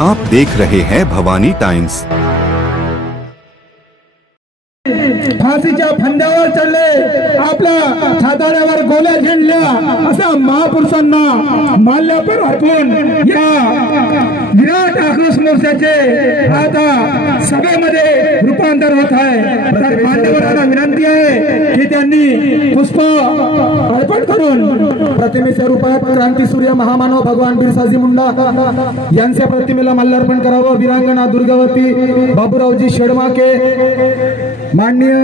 आप देख रहे हैं भवानी टाइम्स। फाशीच्या फंद्यावर चढले, आपल्या छाताड्यावर गोळ्या झेंडल्या, अशा महापुरुषांना माल्यार्पण अर्पून या विराट आक्रोश मोर्चाचे आता सभेमध्ये रूपांतर होत आहे। तर मान्यवरांना विनंती आहे की त्यांनी पुष्प अर्पण करून प्रतिमेच्या रूपात क्रांतीसूर्य महामानव भगवान बिरसाजी मुंडा यांच्या प्रतिमेला माल्यार्पण करावं। वीरांगना दुर्गावती बाबूरावजी शेडमाके माननीय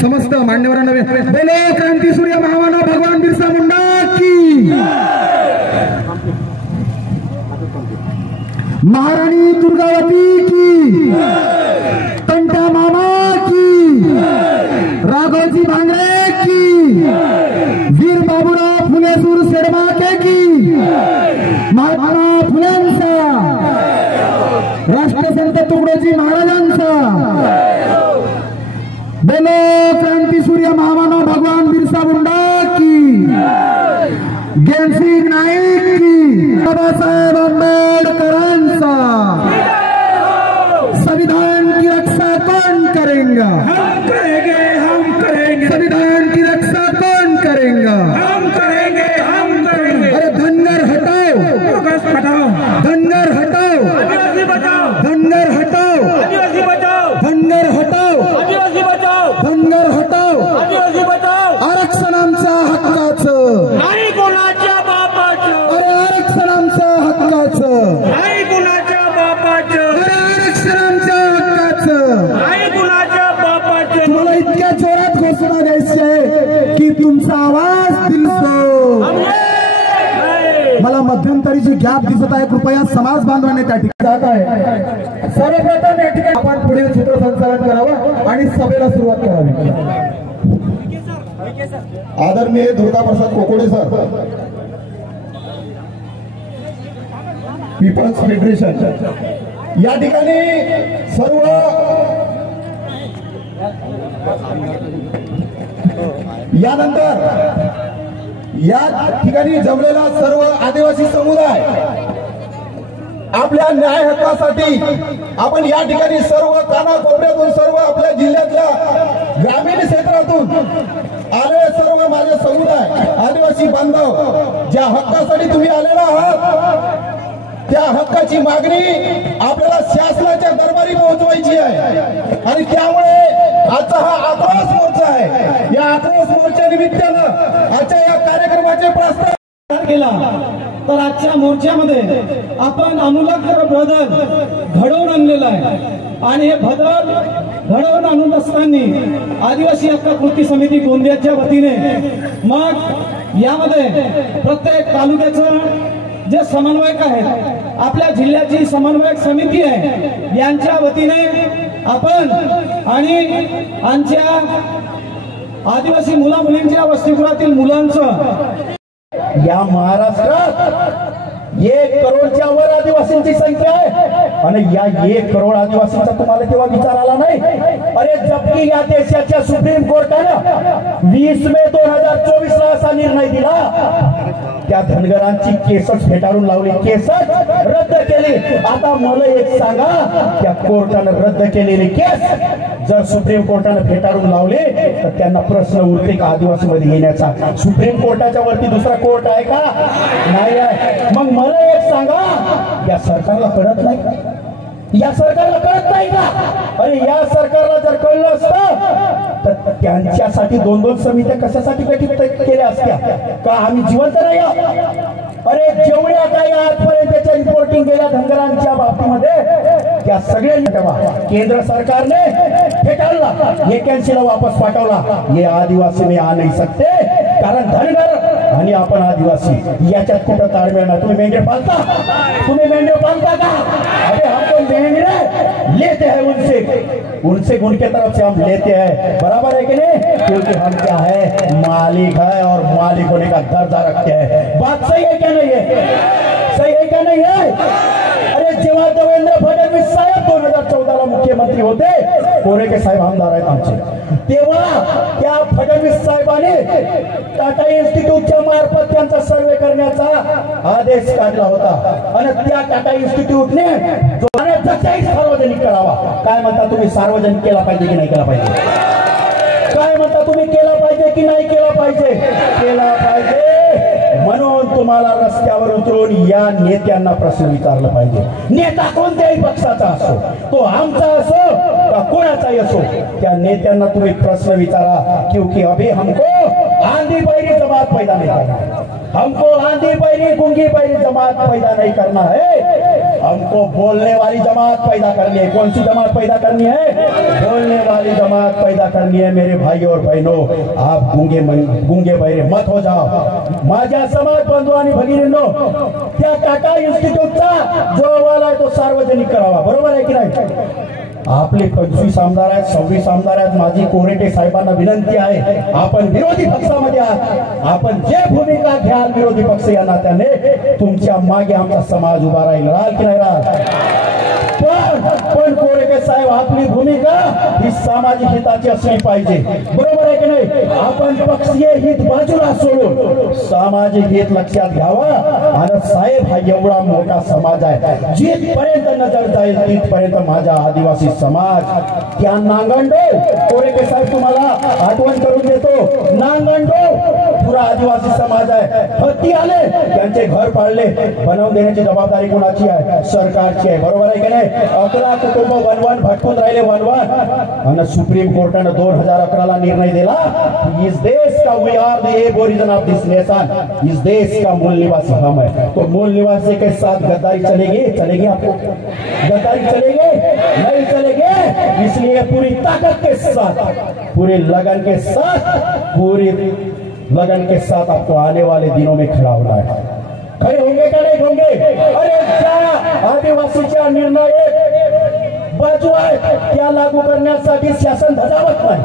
समस्त मान्यवरांना बोलो क्रांतीसूर्य महामानव भगवान बिरसा मुंडा की, महाराणी दुर्गावती की, तंटा मामा की, राघोजी भांगरे की, वीर बाबूराव फुलेसूर शेडमाके की, महात्मा फुलेंचा, राष्ट्रसंत तुकडोजी महाराजांचा, बोलो क्रांतीसूर्य महामानव भगवान बिरसा मुंडा की, ज्ञानसिंग नाईक की, बाबासाहेब आंबेडकरांचा, संविधान की रक्षा कौन करेगा? हम करेंगे, हम करेंगे। संविधान की रक्षा कौन करेगा? हम करेंगे, हम करेंगे। अरे धनगर हटाओ, हटाओ, धनगर हटाओ, आदिवासी बचाओ, धनगर हटाओ, आदिवासी बचाओ, धनगर हटाओ, आदिवासी बचाओ, धनगर हटाओ, आदिवासी बचाओ। आरक्षण आमच्या हक्काचं, नाही कोणाच्या बापाचं। अरे आरक्षण आमच्या हक्काचं, नाही कोणाच्या बापाचं। अरे आरक्षण आमच्या हक्काचं, नाही कोणाच्या बापाचं। तुम्हाला इतक्या जोरात घोषणा द्यायची आहे की तुमचा आवाज दिसतो। मला मध्यंतरीची गॅप दिसत आहे, कृपया समाज बांधवांनी त्या ठिकाणी जात आहे। सर्वप्रथम या ठिकाणी आपण पुढील सूत्रसंचालन करावं आणि सभेला सुरुवात करावी। आदरणीय दुर्गाप्रसाद कोकोडे सर, पीपल्स फेडरेशन, या ठिकाणी सर्व यानंतर या ठिकाणी जमलेला सर्व आदिवासी समुदाय आपल्या न्याय हक्कासाठी आपण या ठिकाणी सर्व कानाकोपऱ्यातून, सर्व आपल्या जिल्ह्यातल्या ग्रामीण क्षेत्रातून आले सर्व माझे समुदाय आदिवासी बांधव, ज्या हक्कासाठी तुम्ही आलेला आहात त्या हक्काची मागणी आपल्याला शासनाच्या दरबारी पोहोचवायची आहे आणि त्यामुळे आजचा हा आक्रोश मोर्चा आहे। या आक्रोश मोर्चा निमित्तानं आजच्या या कार्यक्रमाचे प्रस्ताव केला तर आजच्या मोर्चामध्ये आपण आमूलाग्र बदल घडवून आणलेला आहे आणि हे बदल घडवून आणून असताना आदिवासी हक्क कृती समिती गोंदियाच्या वतीने मग यामध्ये प्रत्येक तालुक्याचं जे समन्वयक आहेत, आपल्या जिल्ह्याची समन्वयक समिती आहे, यांच्या वतीने आपण आणि आमच्या आदिवासी मुला मुलींच्या वसतिगृहातील मुलांचं या महाराष्ट्रात 1 करोडच्या वर आदिवासींची संख्या आहे आणि या 1 करोड आदिवासींचा तुम्हाला तेव्हा विचार आला नाही? अरे जबकि या देशाच्या सुप्रीम कोर्टाने 20 मे 2024 ला असा निर्णय दिला, त्या धनगरांची केसच फेटाळून लावली, केसच रद्द केली। आता मला एक सांगा, त्या कोर्टाने रद्द केलेली केस जर सुप्रीम कोर्टाने फेटाळून लावले तर त्यांना प्रश्न उरते का आदिवासी मध्ये येण्याचा? सुप्रीम कोर्टाच्या वरती दुसरा कोर्ट आहे का? नाही आहे। मग मला एक सांगा, या सरकारला कळत नाही का? या सरकारला कळत नाही का? अरे या सरकारला जर कळलं असतं तर त्यांच्यासाठी 2-2 समित्या कशासाठी गठीत केल्या असत्या का? आम्ही जिवंत नाही आहोत? अरे जेवढ्या काही आजपर्यंतच्या रिपोर्टिंग केल्या धनगरांच्या बाबतीमध्ये त्या सगळ्या केंद्र सरकारने फेटाळला, 81 ला वापस पाठवला। हे आदिवासी में आ नाही सकते, कारण धनगर आणि आपण आदिवासी याच्यात कुठं ताळमेळ नाही। तुम्ही मेंढे पालता, तुम्ही मेंढे पालता का? अरे हम तो मेंढे लेते हैं उनसे उनके तरफ से हम लेते हैं, बराबर है कि नहीं? क्योंकि हम क्या है, मालिक है और मालिक होने का दर्जा रखते हैं। बात सही है क्या नहीं है? सही है क्या नहीं है? अरे जेव्हा देवेंद्र फडणवीस साहेब 2014 ला मुख्यमंत्री होते, कोरेके साहेब आमदार आहेत आमचे, तेव्हा त्या फडणवीस साहेबांनी टाटा इन्स्टिट्यूटच्या मार्फत त्यांचा सर्वे करण्याचा आदेश काढला होता आणि त्या टाटा इन्स्टिट्यूटने सार्वजनिक करावा. काय म्हणता तुम्ही, सार्वजनिक केला पाहिजे की नाही केला पाहिजे? काय म्हणता तुम्ही, केला पाहिजे की नाही केला पाहिजे? केला पाहिजे. म्हणून तुम्हाला रस्त्यावर उतरून या नेत्यांना प्रश्न विचारला पाहिजे. नेता कोणत्याही पक्षाचा असो, तो आमचा असो का कोणाचाही असो, त्या नेत्यांना तुम्ही प्रश्न विचारा. क्योंकि अभी हमको आंधी पैरी जमात पैदा नहीं करना, हमको आंधी पैरी गुंगी पैरी जमात पैदा नहीं करना है, हमको बोलने वाली जमात पैदा करनी है. कौन सी जमात पैदा करनी है? बोलने वाली जमात पैदा करनी है. मेरे भाई और बहनों, आप गुंगे बहिरे मत हो जाओ. माझ्या समाज बंधू आणि भगिनींनो, त्या टाटा इन्स्टिट्यूटचा जो अहवाल आहे तो सार्वजनिक करावा. बरोबर आहे की नाही? आपले 25 आमदार आहेत, 26 आमदार आहेत. माझी कोरेटे साहेबांना विनंती आहे, आपण विरोधी पक्षामध्ये आहात, आपण जे भूमिका घ्याल विरोधी पक्ष या नात्याने, तुमच्या मागे आमचा समाज उभा राहील. राहाल की नाही राहाल? पण कोरेके साहेब, आपली भूमिका ही सामाजिक हिताची असली पाहिजे. बरोबर आहे की नाही? आपण पक्षीय हित बाजूला सोडून सामाजिक हित लक्षात घ्यावा. आणि साहेब, हा एवढा मोठा समाज आहे, जिथपर्यंत नजर जाईल तिथपर्यंत माझा आदिवासी समाज, त्या नांगंडो, कोरेके साहेब तुम्हाला आठवण करून देतो, नांगंडो पुरा आदिवासी समाज आहे. हत्ती आले, त्यांचे घर पाडले, बनवून देण्याची जबाबदारी कोणाची आहे? सरकारची आहे. बरोबर आहे की नाही? 11 कुटुंब वनवन भटकून राहिले, वनवन. आणि सुप्रीम कोर्टाने 2011 निर्णय दिला, इस देश का we are the aborigine of this nation, इस देश का मूल निवासी हम है. तो मूल निवासी के साथ गद्दारी चलेगी? चलेगी? आपको गद्दारी चलेगी? नहीं चलेगी. इसलिए पूरी ताकत के साथ, पूरे लगन के साथ, पूरी लगन के साथ आपको आने वाले दिनों में खड़ा होना है. खड़े होंगे का नहीं होंगे? अरे क्या आदिवासीचा निर्णय बाजू आहे, त्या लागू करण्यासाठी शासन धजावत नाही.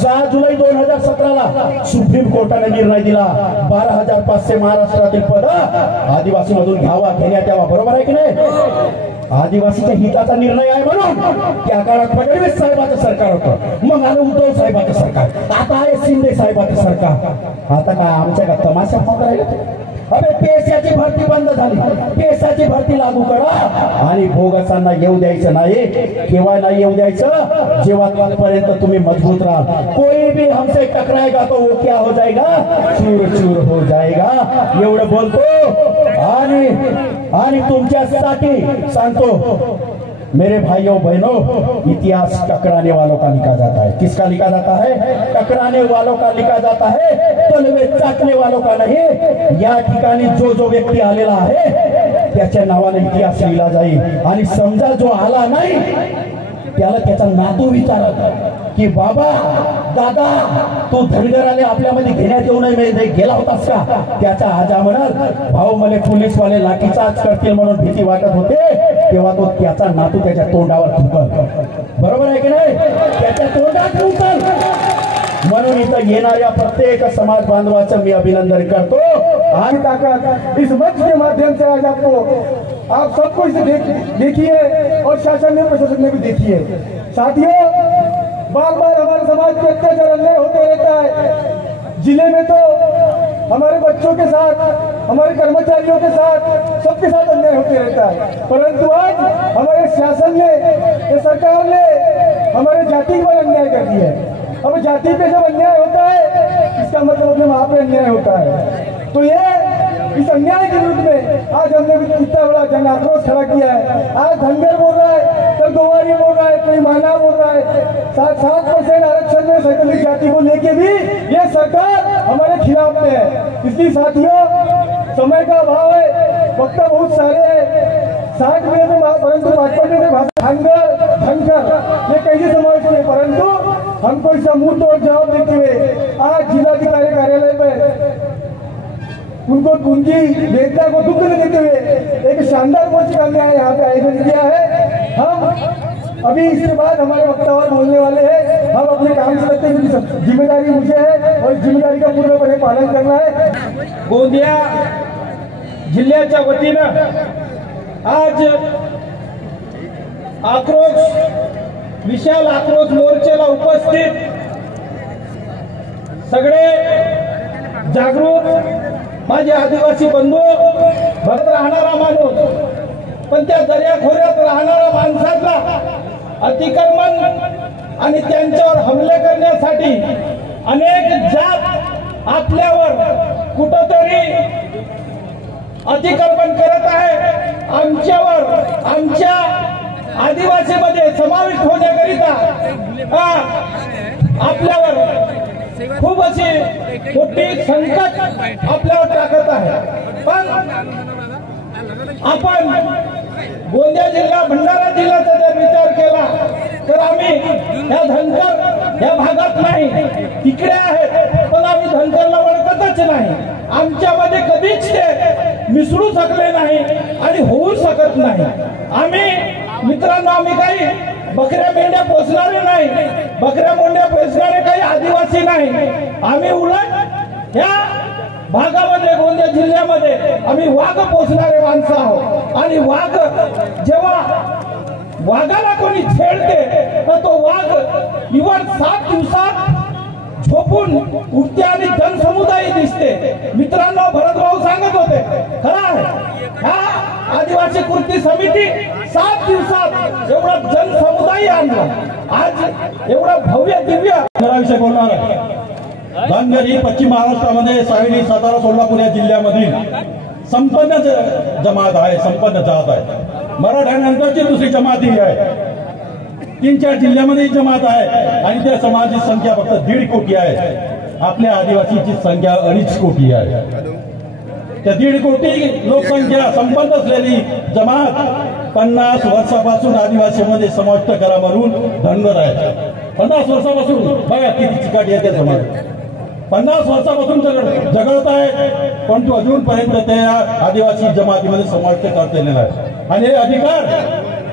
6 जुलै 2017 सुप्रीम कोर्टाने निर्णय दिला, 12,500 महाराष्ट्रातील पद आदिवासी मधून घेण्यात यावा. बरोबर आहे की नाही? आदिवासीच्या हिताचा निर्णय आहे म्हणून त्या काळात फडणवीस साहेबांचं सरकार होतं, मग आलं उद्धव साहेबांचं सरकार, आता आहे शिंदे साहेबांचं सरकार. आता काय आमच्या का तमाशा होत राहिला? अबे पेशाची भरती बंद झाली, पेशाची भरती लागू करा आणि भोगसांना येऊ द्यायचं नाही. केव्हा नाही येऊ द्यायचं? जेव्हा तत्पर्यंत तुम्ही मजबूत राहाल. कोई भी हमसे टकराएगा तो वो क्या हो जाएगा? चूर चूर हो जाएगा. एवढं बोलतो आणि तुमच्यासाठी सांगतो, मेरे भाइयों बहनों, इतिहास टकराने वालों का लिखा जाता है. किसका लिखा जाता है? टकराने वालों का लिखा जाता है, तलवे चाटणे वालों का नाही. या ठिकाणी जो व्यक्ती आलेला आहे त्याच्या नावाने इतिहास लिहिला जाईल. आणि समजा जो आला नाही त्याला त्याचा नातू विचारत की बाबा, दादा, तू धनगराने आपल्यामध्ये घेण्यात येऊ नये गेला होतास का? त्याचा आजा म्हणत, भाऊ मला पोलीसवाले लाठीचार्ज करतील म्हणून भीती वाटत होते. तेव्हा तो त्याचा नातू त्याच्या तोंडावर थुंकल. बरोबर आहे की नाही? त्याच्या तोंडात थुंकल. म्हणून इथं येणाऱ्या प्रत्येक समाज बांधवाचं मी अभिनंदन करतो. आज ताकत इस मंच के माध्यम से आज आपको आप सबको इसे देखिए और शासन ने प्रशासन ने भी देखिए. साथियों, बार बार हमारे समाज पे अत्याचार अन्याय होते रहता है. जिले में तो हमारे बच्चों के साथ, हमारे कर्मचारियों के साथ, सबके साथ अन्याय होते रहता है. परंतु आज हमारे शासन ने, ये सरकार ने हमारे जाति पर अन्याय कर दिया है. अब जाति पे जब अन्याय होता है इसका मतलब वहाँ पे अन्याय होता है. तो ये इस अन्याय के विरुद्ध में आज हमने इतना बड़ा जन आक्रोश खड़ा किया है. आज धनगर बोल रहा है, कल गोवारी बोल रहा है, कोई माना बोल रहा है. 7% आरक्षण में सैकलिक जाति को लेके भी ये सरकार हमारे खिलाफ में है. इसलिए साथियों, समय का अभाव है, वक्त बहुत सारे हैं. 60 में परंतु 55 में धनकर ये कैसे समावेश है, परंतु हमको इसका मुंह तोड़ जवाब देते हुए आज जिलाधिकारी कार्यालय में उनको उनकी वेदना को दुख देते हुए एक शानदार मोर्चे का यहाँ पे आयोजन किया है. हम अभी इसके बाद हमारे वक्तावर बोलने वाले हैं. हम अपने काम से लगते हैं, जिम्मेदारी मुझे है और जिम्मेदारी का पूर्णपणे पालन करना है. गोंदिया जिल्ह्याच्या वतीनं आज आक्रोश विशाल आक्रोश मोर्चेला उपस्थित सगळे जागृत माझे आदिवासी बंधू, भरत राहणारा माणूस पण त्या दर्याखोऱ्यात राहणाऱ्या माणसांना अतिक्रमण आणि त्यांच्यावर हमले करण्यासाठी अनेक जात आपल्यावर कुठंतरी अतिक्रमण करत आहे। आमच्यावर, आमच्या आदिवासीमध्ये समाविष्ट होण्याकरिता आपल्यावर खूप अशी मोठी संकट आपल्यावर टाकत आहे। पण आपण गोंदिया जिल्हा, भंडारा जिल्ह्याचा जर विचार केला तर आम्ही या धनगर या भागात नाही, तिकडे आहेत, पण आम्ही धनगरला ओळखतच नाही। आमच्यामध्ये कधीच ते मिसळू शकले नाही आणि होऊ शकत नाही। आम्ही मित्रांनो, आम्ही काही बकऱ्या मेंढ्या पोसणारे नाही, बकऱ्या मेंढ्या पोसणारे काही आदिवासी नाही। आम्ही उलट या भागामध्ये, गोंदिया जिल्ह्यामध्ये आम्ही वाघ पोसणारे माणसं आहोत। आणि वाघ जेव्हा वाघाला कोणी छेडते तर तो वाघ इव्हन 7 दिवसात झोपून उठते आणि जनसमुदाय दिसते। मित्रांनो, भरतभाऊ सांगत होते, खरं आहे, ह्या आदिवासी कृती समिती 7 दिवसात एवढा जनसमुदाय आणला। आज एवढा भव्य दिव्य विषय बोलणार आहे। धनगर ही पश्चिम महाराष्ट्रामध्ये सांगली, सातारा, सोलापूर या जिल्ह्यामधील संपन्न जमात आहे, संपन्न जात आहे। मराठ्यांनंतरची दुसरी जमात ही आहे। 3-4 जिल्ह्यामध्ये ही जमात आहे आणि त्या समाजाची संख्या फक्त 1.5 कोटी आहे। आपल्या आदिवासीची संख्या 2.5 कोटी आहे। त्या 1.5 कोटी लोकसंख्या संपन्न असलेली जमात 50 वर्षापासून आदिवासीमध्ये समाविष्ट करा म्हणून धनगर आहे। 50 वर्षापासून बघा किती चिकाटी आहे त्या समाज, 50 वर्षापासून जगळत आहे, पण तो अजूनपर्यंत त्या आदिवासी जमातीमध्ये समाविष्ट करता नाही। आणि हे अधिकार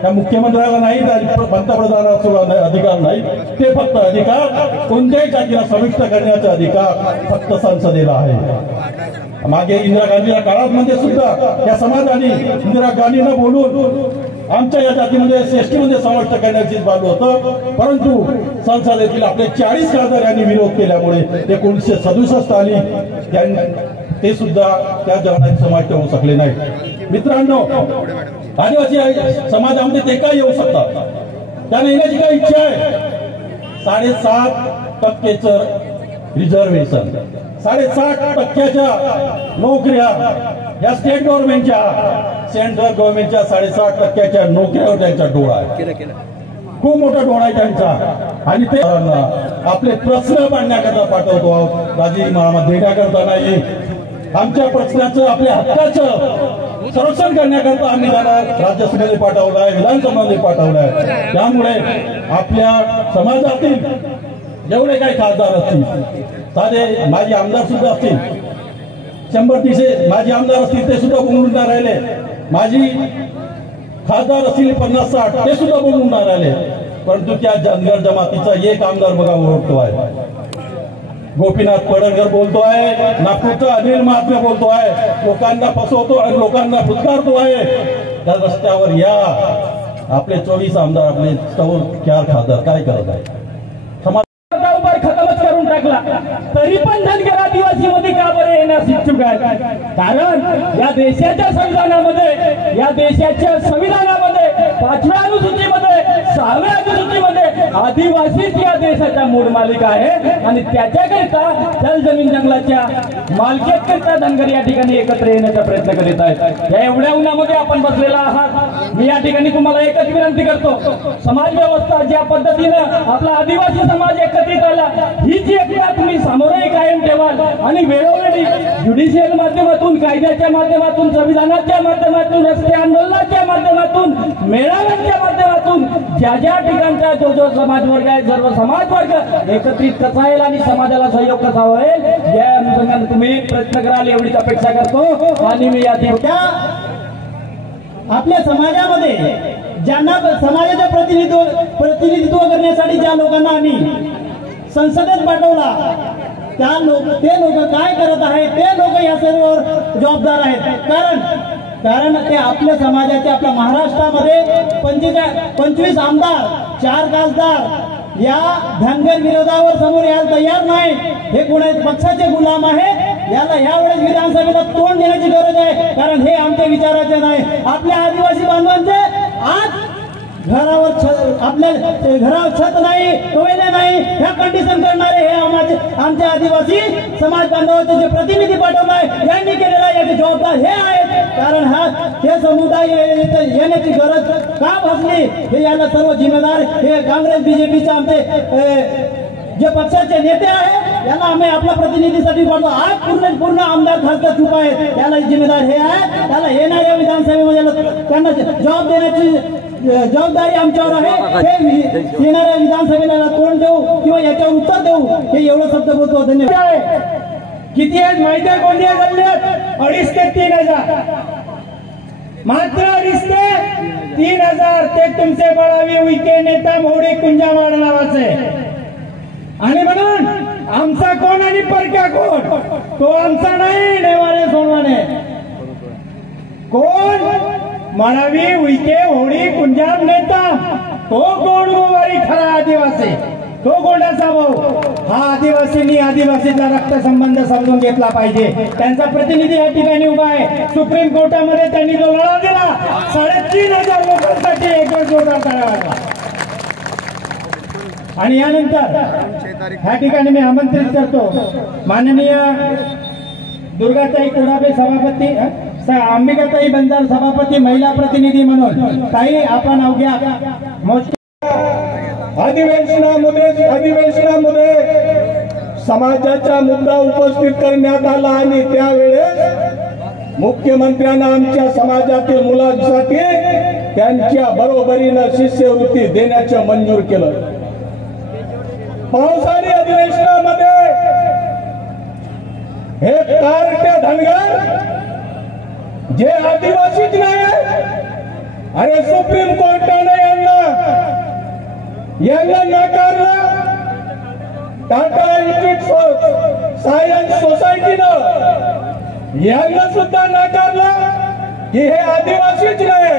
त्या मुख्यमंत्र्याला नाही, पंतप्रधानाला सुद्धा अधिकार नाही। ते फक्त अधिकार कोणत्याही जागेला समाविष्ट करण्याचा अधिकार फक्त संसदेला आहे। मागे इंदिरा गांधीच्या काळामध्ये सुद्धा त्या समाजाने इंदिरा गांधींना बोलून आमच्या या जातीमध्ये ST मध्ये समाविष्ट करण्याची चालू होतं, परंतु संसदेतील आपले 40 खासदार यांनी विरोध केल्यामुळे 1967 साली ते सुद्धा त्या जमातीत समाविष्ट होऊ शकले नाही। मित्रांनो, आदिवासी समाजामध्ये ते काय येऊ शकतात, त्यांना येण्याची काय इच्छा आहे? 7.5% रिझर्वेशन, 7.5% नोकऱ्या या स्टेट गव्हर्नमेंटच्या, सेंट्रल गव्हर्नमेंटच्या 7.5% नोकऱ्यावर त्यांचा डोळा आहे। खूप मोठा डोळा आहे त्यांचा। आणि ते आपले प्रश्न मांडण्याकरता पाठवतो आहोत, राजीनामा देण्याकरता नाही। आमच्या प्रश्नाचं, आपल्या हक्काचं संरक्षण करण्याकरता आम्ही त्यांना राज्यसभेमध्ये पाठवलाय, विधानसभेमध्ये पाठवलाय। त्यामुळे आपल्या समाजातील जेवढे काही खासदार असतील, साधे माजी आमदार सुद्धा असतील, 100-150 माजी आमदार असतील, ते सुद्धा बोलून नाही राहिले। माजी खासदार असतील 50-60, ते सुद्धा बोलून नाही राहिले। परंतु त्या धनगर जमातीचा एक आमदार बघा ओळखतो आहे, गोपीनाथ पडळकर बोलतो आहे, नागपूरचा अनिल महात्मे बोलतो आहे, लोकांना फसवतो आणि लोकांना फुटकारतो आहे। त्या रस्त्यावर या आपले 24 आमदार, आपले 4 खासदार काय करत आहे? खतमच करून टाकला, तरी पण धनगर आदिवासी मध्ये का बरं येण्यास इच्छुक आहे? कारण या देशाच्या संविधानामध्ये, या देशाच्या संविधानामध्ये 5व्या अनुसूचीमध्ये, 6व्या अनुसूचीमध्ये आदिवासीच या देशाचा मूळ मालिक आहे। आणि त्याच्याकरिता जल जमीन जंगलाच्या मालकीकरिता धनगर या ठिकाणी एकत्र येण्याचा प्रयत्न करीत आहेत। या एवढ्या उन्हामध्ये आपण बसलेला आहात, मी या ठिकाणी तुम्हाला एकच विनंती करतो, समाज व्यवस्था ज्या पद्धतीनं आपला आदिवासी समाज एकत्रित आला, ही जी एकता तुम्ही सामोरे कायम ठेवाल आणि वेळोवेळी ज्युडिशियल माध्यमातून, कायद्याच्या माध्यमातून, संविधानाच्या माध्यमातून, रस्ते आंदोलनाच्या माध्यमातून, मेळाव्यांच्या माध्यमातून ज्या ज्या ठिकाणचा जो समाज वर्ग आहे, सर्व समाज वर्ग एकत्रित कसा येईल आणि समाजाला सहयोग कसा होईल या अनुषंगाने तुम्ही प्रयत्न कराल एवढीच अपेक्षा करतो। आणि मी या आपल्या समाजामध्ये ज्यांना समाजाचं प्रतिनिधित्व करण्यासाठी ज्या लोकांना आम्ही संसदेत पाठवला, ते लोक काय करत आहेत? ते लोक या सर्व जबाबदार आहेत। कारण ते आपल्या समाजाचे, आपल्या महाराष्ट्रामध्ये 25 आमदार 4 खासदार या धनगर विरोधावर समोर यायला तयार नाही, हे कोणत्या पक्षाचे गुलाम आहे, याला यावेळेस विधानसभेला तोंड देण्याची गरज आहे. कारण हे आमच्या विचाराचे नाही. आपल्या आदिवासी बांधवांचे आज घरावर आपल्या घरावर छत नाही, टोयले नाही, ह्या कंडिशन करणारे हे आमच्या आदिवासी समाज बांधवांचे जे प्रतिनिधी पाठवलाय यांनी केलेला याचे जबाबदार हे आहेत. कारण हे समुदाय येण्याची गरज का भासली हे याला सर्व जिम्मेदार हे काँग्रेस बीजेपीचे आमचे जे पक्षाचे नेते आहे याला आम्ही आपल्या प्रतिनिधीसाठी पाठवतो. आज पूर्ण आमदार खासदार चुप आहेत, याला जिम्मेदार हे आहे. त्याला येणाऱ्या विधानसभेमध्ये त्यांना जबाब देण्याची जबाबदारी आमच्यावर आहे. हे येणाऱ्या विधानसभेला तोंड देऊ किंवा याच्यावर उत्तर देऊ हे एवढं शब्द बोलतो. धन्यवाद. किती आहेत माहिती आहे? कोणत्या गल्ल्यात 2.5 ते 3,000, मात्र 2.5 ते 3,000 ते तुमचे बळावी उईके नेता मोहडी कुंजामाड नावाचे. आणि म्हणून आमचा कोण आणि परक्या कोण, तो आमचा नाही. नेवाने सोनवाने कोण? मळावी उईके होडी कुंजाम नेता, तो कोण? गोवारी खरा आदिवासी, तो कोणाचा भाऊ. हा आदिवासींनी आदिवासीचा रक्त संबंध समजून घेतला पाहिजे. त्यांचा प्रतिनिधी या ठिकाणी उभा आहे. सुप्रीम कोर्टामध्ये त्यांनी जो लढा दिला 3,500 लोकांसाठी एक जोरदार टाळ्या वाजवा. आणि यानंतर ह्या ठिकाणी मी आमंत्रित करतो माननीय दुर्गाताई कोडाबे सभापती, अंबिकाताई बंजाल सभापती, महिला प्रतिनिधी म्हणून ताई आपण अवघ्या अधिवेशनामध्ये समाजाचा मुद्दा उपस्थित करण्यात आला आणि त्यावेळेस मुख्यमंत्र्यांना आमच्या समाजातील मुलांसाठी त्यांच्या बरोबरीनं शिष्यवृत्ती देण्याचं मंजूर केलं. पावसाळी अधिवेशनामध्ये हे कारटे धनगर जे आदिवासीच नाही, अरे सुप्रीम कोर्टाने यांना नाकारलं. टाटा इन्स्टिट्यूट सायन्स सोसायटीनं यांना सुद्धा नाकारलं की हे आदिवासीच नाही.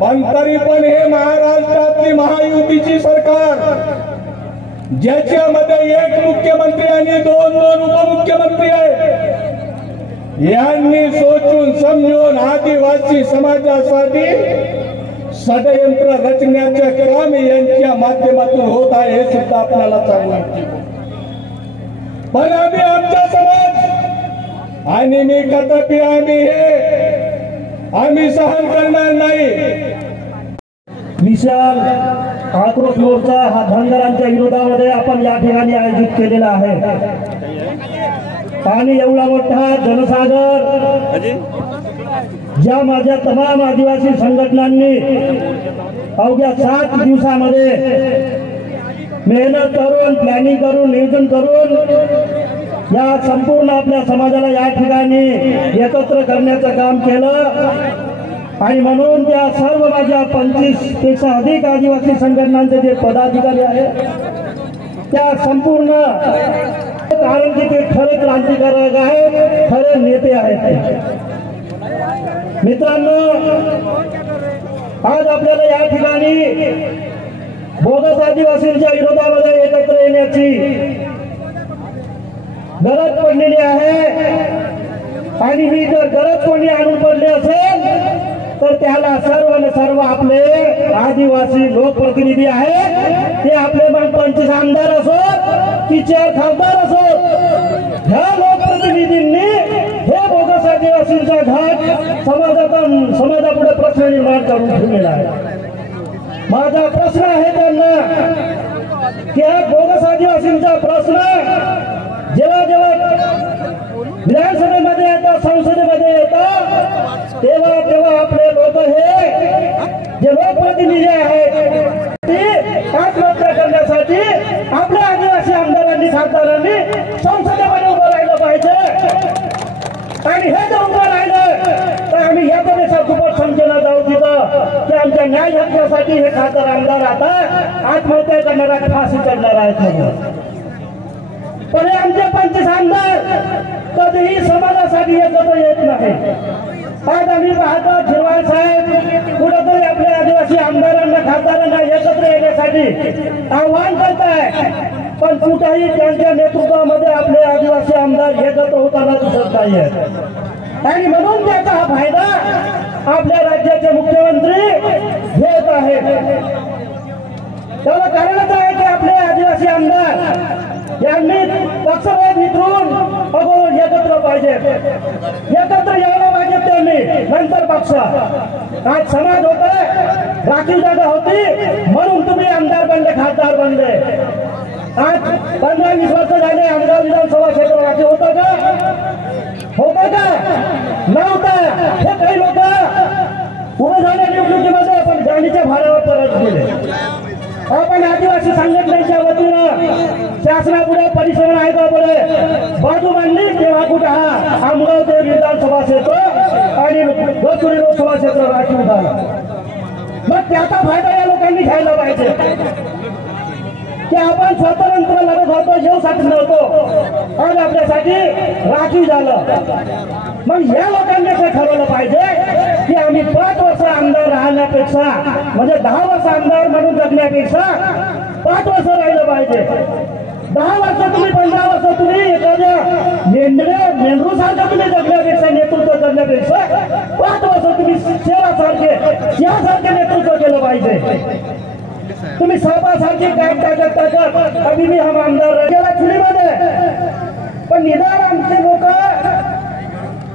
पण तरी पण हे महाराष्ट्रातली महायुतीची सरकार ज्याच्यामध्ये एक मुख्यमंत्री आणि 2 उपमुख्यमंत्री आहेत, यांनी सोचून समजून आदिवासी समाजासाठी षडयंत्र रचण्याचे काम यांच्या माध्यमातून होत आहे हे सुद्धा आपल्याला सांगू इच्छितो. पण आम्ही आमचा समाज आणि मी कदापि आम्ही सहन करणार नाही. विशाल आक्रोश मोर्चा हा धनगरांच्या विरोधामध्ये आपण या ठिकाणी आयोजित केलेला आहे. आणि एवढा मोठा जनसागर ज्या माझ्या तमाम आदिवासी संघटनांनी अवघ्या 7 दिवसामध्ये मेहनत करून, प्लॅनिंग करून, नियोजन करून या संपूर्ण आपल्या समाजाला या ठिकाणी एकत्र करण्याचं काम केलं. आणि म्हणून त्या सर्व माझ्या 25 पेक्षा अधिक आदिवासी संघटनांचे जे पदाधिकारी आहेत त्या संपूर्ण, कारण की ते खरे क्रांतिकारक आहेत, खरे नेते आहेत. मित्रांनो, आज आपल्याला या ठिकाणी बोगस आदिवासींच्या विरोधामध्ये एकत्र येण्याची गरज पडलेली आहे. आणि ही जर गरज कोणी आणून पडली असेल तर त्याला सर्व आपले आदिवासी लोकप्रतिनिधी आहेत. ते आपले 25 आमदार असोत की 4 खासदार असोत, ह्या लोकप्रतिनिधींनी हे बोगस आदिवासींचा घाट समाजापुढे प्रश्न निर्माण करून ठेवलेला आहे. माझा प्रश्न आहे त्यांना की हा बोगस आदिवासींचा प्रश्न जेव्हा विधानसभेमध्ये येतात, संसदेमध्ये येतात, तेव्हा आपले लोक हे जे लोकप्रतिनिधी आहेत ते आत्महत्या करण्यासाठी आपल्या आदिवासी आमदारांनी, खासदारांनी संसदेमध्ये उभं राहिलं पाहिजे. आणि हे जर उभं राहिलं तर आम्ही या प्रदेशात खूपच संख्येनं जाऊ तिथं की आमच्या न्याय हक्कासाठी हे खासदार आमदार आता आत्महत्या करणारा, फाशी करणार आहेत. पण हे आमचे 25 आमदार कधीही समाजासाठी एकत्र येत नाही. आज आम्ही पाहतो शिरवाळ साहेब कुठेतरी आपल्या आदिवासी आमदारांना, खासदारांना एकत्र येण्यासाठी करण्यासाठी आव्हान करताय, पण कुठेही त्यांच्या नेतृत्वामध्ये आपले आदिवासी आमदार एकत्र होताना दिसत नाहीये आणि म्हणून त्याचा हा फायदा आपल्या राज्याचे मुख्यमंत्री घेत आहेत। त्याला कारणच आहे की आपले आदिवासी आमदार यांनी पक्षभेद विसरून अगोदर एकत्र पाहिजे, एकत्र यायला पाहिजे त्यांनी, नंतर पक्ष। आज समाज होतोय, राखीव जागा होती म्हणून तुम्ही आमदार बनले, खासदार बनले। आज 15-20 वर्ष झाले आमदार विधानसभा क्षेत्र राखीव होतं का? होतं का? नव्हतं। हे काही लोक उभे झाले निवडणुकीमध्ये, पण गाडीच्या भाड्यावर परत गेले। आपण आदिवासी संघटनेच्या वतीनं शासनापुढे परिश्रम आयोगापुढे बाजू मांडली तेव्हा कुठे हा आमगाव ते विधानसभा क्षेत्र आणि गडचिरोली लोकसभा क्षेत्र राखीव झाला। मग त्याचा फायदा या लोकांनी घ्यायला पाहिजे की आपण स्वतंत्र लढत होतो, येऊसाठी नव्हतो, आज आपल्यासाठी राखीव झालं। मग या लोकांनी ते ठरवलं पाहिजे की आम्ही 5 वर्ष आमदार राहण्यापेक्षा, म्हणजे 10 वर्ष आमदार म्हणून जगण्यापेक्षा 5 वर्ष राहिलं पाहिजे। 10 वर्ष तुम्ही, 15 वर्ष तुम्ही एखाद्या मेंढरू सारखं तुम्ही जगण्यापेक्षा, नेतृत्व करण्यापेक्षा 5 वर्ष तुम्ही शेरासारखे, यासारखे नेतृत्व केलं पाहिजे। तुम्ही सापासारखे काम टाकत अभी मी हम आमदार गेला चुलीमध्ये, पण निदान आमचे लोक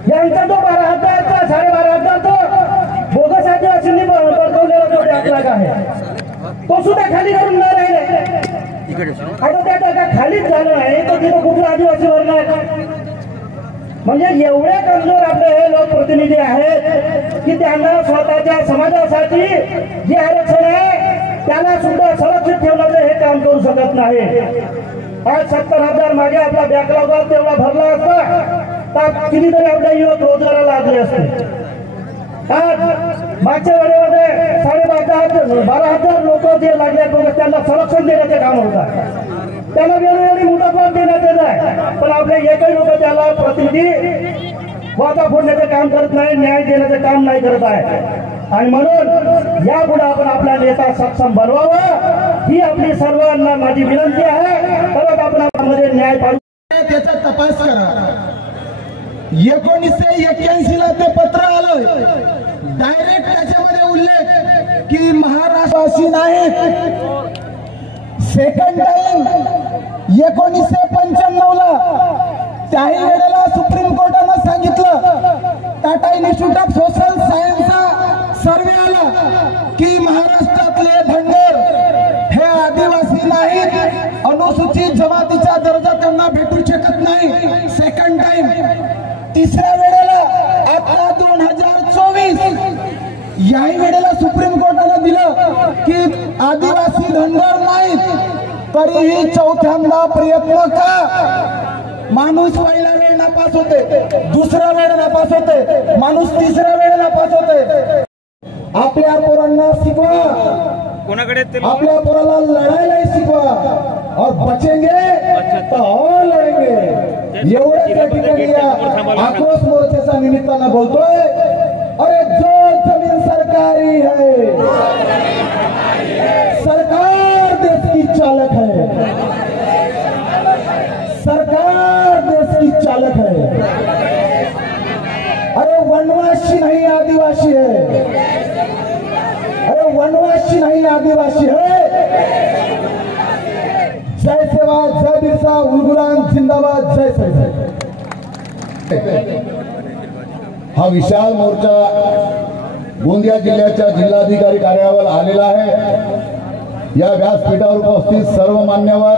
यांचा तो 12,000चा 12,500 तो बोगस आदिवासींनी बळकवलेला जो 8 लाख आहे तो सुद्धा खाली करून न राहिले। आता त्या टाका खालीच झालं नाही तर तिथं कुठला आदिवासी भरणार? म्हणजे एवढे कमजोर आपले हे लोकप्रतिनिधी आहेत की त्यांना स्वतःच्या समाजासाठी जे आरक्षण आहे त्याला सुद्धा संरक्षित ठेवण्याचं हे काम करू शकत नाही। आज 70,000 मागे आपला बॅकलॉग तेवढा भरला असता तर कितीतरी आपले युवक रोजगाराला लागले असते। आज मागच्या वेळेमध्ये 12,000 लोक जे लागले त्यांना संरक्षण देण्याचे काम होत आहे, त्यांना वेळोवेळी मुदतवाढ देण्यात येत आहे, पण आपले एकही लोक त्याला प्रतिनिधी वाचा फोडण्याचं काम करत नाही, न्याय देण्याचं काम नाही करत आहे। आणि म्हणून यापुढे आपण आपला नेता सक्षम बनवावा ही आपली सर्वांना माझी विनंती आहे। तरच आपण आपल्यामध्ये न्याय पाहू, त्याचा तपास करा। 1981 ला ते पत्र आलं, डायरेक्ट त्याच्यामध्ये उल्लेख की महाराष्ट्रवासी नाहीत। सेकंड टाइम 1995 ला त्याही वेळेला सुप्रीम कोर्टानं सांगितलं, टाटा इन्स्टिट्यूट ऑफ सोशल सायन्सचा सर्वे आला की महाराष्ट्रातले धनगर हे आदिवासी नाहीत, अनुसूचित जमातीचा दर्जा त्यांना भेटू शकत नाही। सेकंड टाइम, तिसऱ्या वेळेला आता 2024 याही वेळेला सुप्रीम कोर्टानं दिलं की आदिवासी धनगर नाहीत, तरीही चौथ्यांदा प्रयत्न का? माणूस पहिला वेळ नापास होते, दुसरा वेळ नापास होते, माणूस तिसरा वेळ नापास होते। आपल्या पोरांना शिकवा, आपल्या पोराला लढायला शिकवा, और बचेंगे तो और लढेंगे। एवढं त्या ठिकाणी आक्रोश मोर्चाच्या निमित्तानं बोलतोय। अरे जो जमीन सरकारी है, सरकार देश की चालक है, सरकार देश की चालक है। अरे वनवासी नहीं आदिवासी है, अरे वनवासी नहीं आदिवासी है। जय सेवा, जय बिरसा, उलगुलान जिंदाबाद, जय सेवा। हा विशाल मोर्चा गोंदिया जिल्ह्याच्या जिल्हाधिकारी कार्यालयावर आलेला आहे। या व्यासपीठावर उपस्थित सर्व मान्यवर,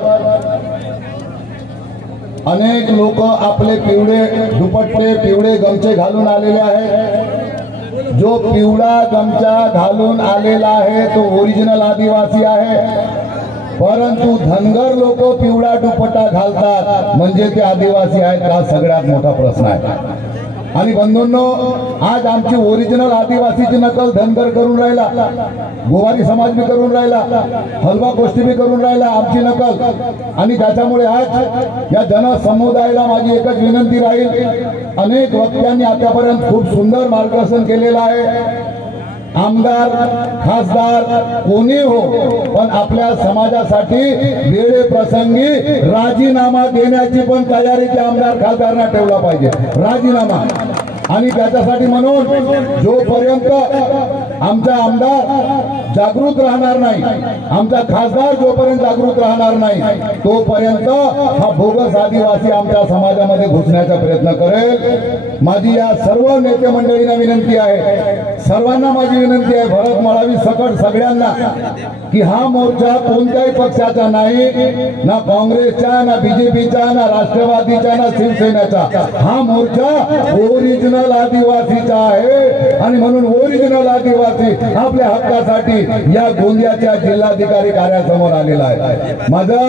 अनेक लोक आपले पिवळे दुपट्टे, पिवळे गमछे घालून आलेले आहेत। जो पिवळा गमछा घालून आलेला आहे तो ओरिजिनल आदिवासी आहे, परंतु धनगर लोक पिवळा दुपट्टा घालतात म्हणजे ते आदिवासी आहेत हा सगळ्यात मोठा प्रश्न आहे। आणि बंधूंनो, आज आमची ओरिजिनल आदिवासीची नकल धनगर करून राहिला, गोवारी समाज भी करून राहिला, हलवा गोष्टी भी करून राहिला आमची नकल। आणि त्याच्यामुळे आज या जनसमुदायाला माझी एकच विनंती राहील, अनेक वक्त्यांनी आतापर्यंत खूप सुंदर मार्गदर्शन केलेलं आहे, आमदार खासदार कोणी हो, पण आपल्या समाजासाठी वेळेप्रसंगी राजीनामा देण्याची पण तयारी त्या आमदार खासदारांना ठेवला पाहिजे, राजीनामा. आणि त्याच्यासाठी म्हणून जोपर्यंत आमचा आमदार जागृत राहणार नाही, आमचा खासदार जोपर्यंत जागृत राहणार नाही, तोपर्यंत हा बोगस आदिवासी आमच्या समाजामध्ये घुसण्याचा प्रयत्न करेल. माझी या सर्व नेते मंडळींना विनंती आहे, सर्वांना माझी विनंती आहे, भरत मळावी सकट सगळ्यांना, की हा मोर्चा कोणत्याही पक्षाचा नाही, ना काँग्रेसचा, ना बीजेपीचा, ना राष्ट्रवादीचा, ना शिवसेनेचा. हा मोर्चा ओरिजिनल आदिवासीचा आहे. आणि म्हणून ओरिजिनल आदिवासी आपल्या हक्कासाठी या गोंदियाच्या जिल्हाधिकारी कार्यासमोर आलेला आहे. माझा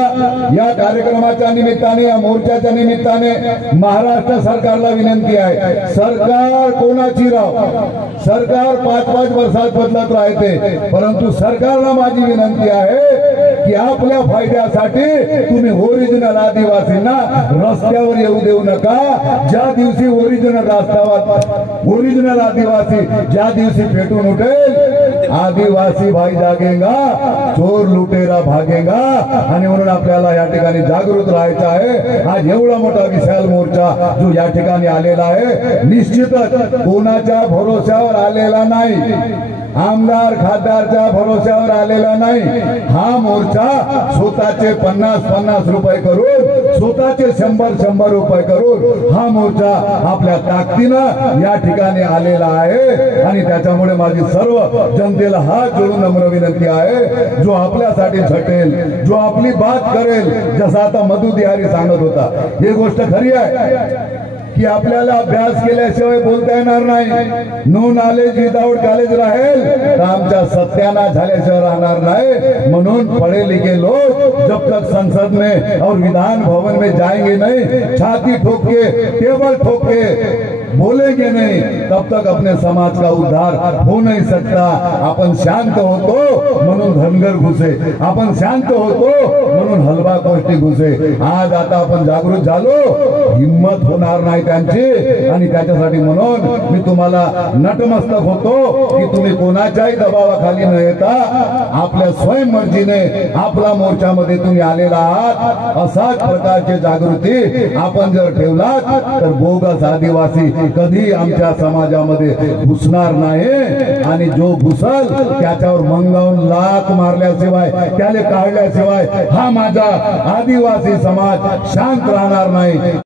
या कार्यक्रमाच्या निमित्ताने, या मोर्चाच्या निमित्ताने महाराष्ट्र सरकारला विनंती आहे, सरकार कोणाची राव, सरकार 5-5 वर्षात बदलत राहते, परंतु सरकारला माझी विनंती आहे की आपल्या फायद्यासाठी तुम्ही ओरिजिनल आदिवासींना रस्त्यावर येऊ देऊ नका. ज्या दिवशी ओरिजिनल रस्त्यावर ओरिजिनल आदिवासी ज्या दिवशी पेटून उठेल, आदिवासी भाई जागेगा, चोर लुटेरा भागेगा. आणि म्हणून आपल्याला या ठिकाणी जागृत राहायचं आहे. आज एवढा मोठा विशाल मोर्चा जो या ठिकाणी आलेला आहे, निश्चितच कोणाच्या भरोश्यावर आलेला नाही, आमदार खासदारच्या भरोश्यावर आलेला नाही. हा मोर्चा स्वतःचे 50-50 रुपये करून, स्वतःचे 100-100 रुपये करून हा मोर्चा आपल्या ताकदीनं या ठिकाणी आलेला आहे. आणि त्याच्यामुळे माझी सर्व जनतेला हात जोडून नम्र विनंती आहे, जो आपल्यासाठी झटेल, जो आपली बात करेल, जसं आता मधु बिहारी सांगत होता, ही गोष्ट खरी आहे की आपल्याला अभ्यास केल्याशिवाय बोलता येणार नाही. नो नॉलेज विदाउट कॉलेज राहील तर आमच्या सत्यानाश झाल्याशिवाय राहणार नाही. म्हणून पढ़े लिखे लोग जब तक संसद में और विधान भवन में जाएंगे नहीं, छाती ठोक के, टेबल ठोक के बोलेंगे नहीं, तब तक अपने समाज का उद्धार हो नहीं सकता. आपण शांत होतो म्हणून धनगर घुसे, आपण शांत होतो म्हणून हलवा गोष्टी घुसे. आज आता आपण जागृत झालो, हिम्मत होणार नाही त्यांची. आणि त्याच्यासाठी म्हणून मी तुम्हाला नतमस्तक होतो की तुम्ही कोणाच्याही दबावाखाली न येता आपल्या स्वयंमर्जीने आपला मोर्चामध्ये तुम्ही आलेला आहात. असाच प्रकारची जागृती आपण जर ठेवलात तर बोगस आदिवासी कधी आमच्या समाजामध्ये घुसणार नाही. आणि जो घुसल त्याच्यावर मंगावून लाथ मारल्याशिवाय, त्याला काढल्याशिवाय हा माझा आदिवासी समाज शांत राहणार नाही.